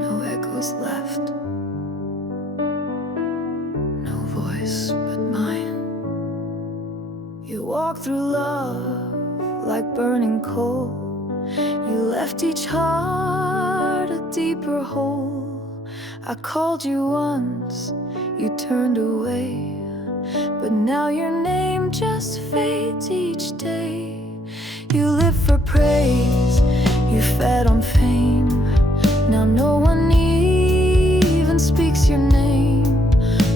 no echoes left, no voice but mine. You walk through love like burning coal. You left each heart a deeper hole. I called you once, you turned away, but now your name just fades each day. You live for praise, you fed on fame. Now no one even speaks your name.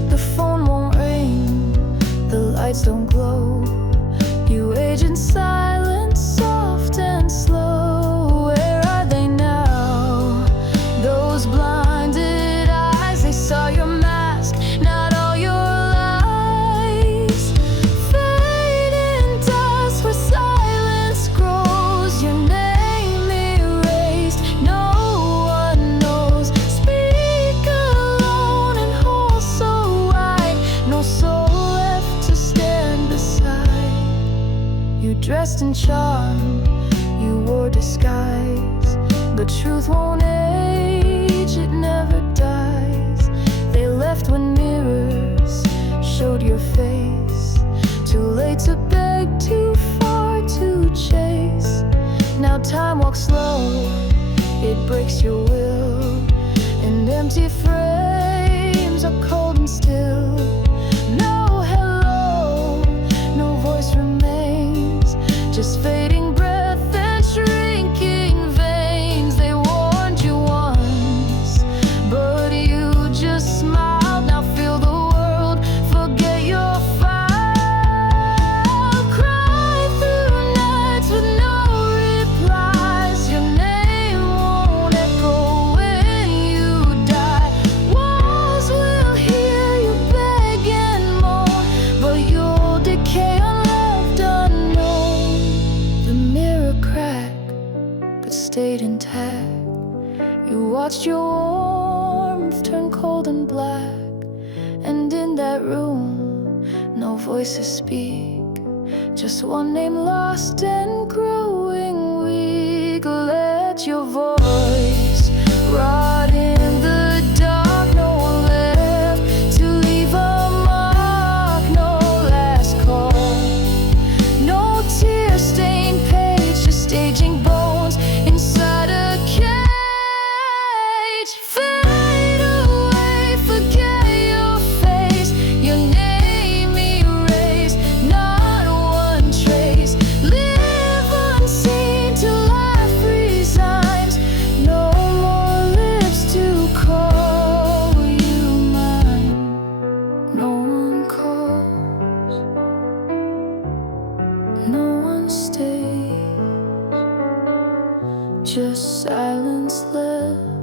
The phone won't ring, the lights don't glow. You age in silence, soft and slow. Where are they now? Those blinded eyes, they saw your mask, not all your lies. Fade in dust where silence grows, your name erased, no one knows. Speak alone in halls so wide, no soul left to stand beside. You dressed in charm, you wore disguise, but truth won't age, it never dies. They left when mirrors showed your face, too late to beg, too far to chase. Now time walks slow, it breaks your will, and empty frames are cold and still. No hello, no voice remains, just fading breath and shrinking veins. They warned you once, but you just smiled. Now feel the world, forget your file. Cry through nights with no replies. Your name won't echo when you die. Walls will hear you beg and moan, but you'll decay unloved, unknown. The mirror cracked, but stayed intact. You watched your warmth turn cold and black, and in that room, no voices speak, just one name lost and growing weak. Let your voice rot in the dark, no one left to leave a mark. No last call, no tear-stained page, just staging bones inside a cage. Fade away, forget your face, your name erased, not one trace. Live unseen till life resigns, no more lips to call you mine. No one calls, no one stays, just silence left.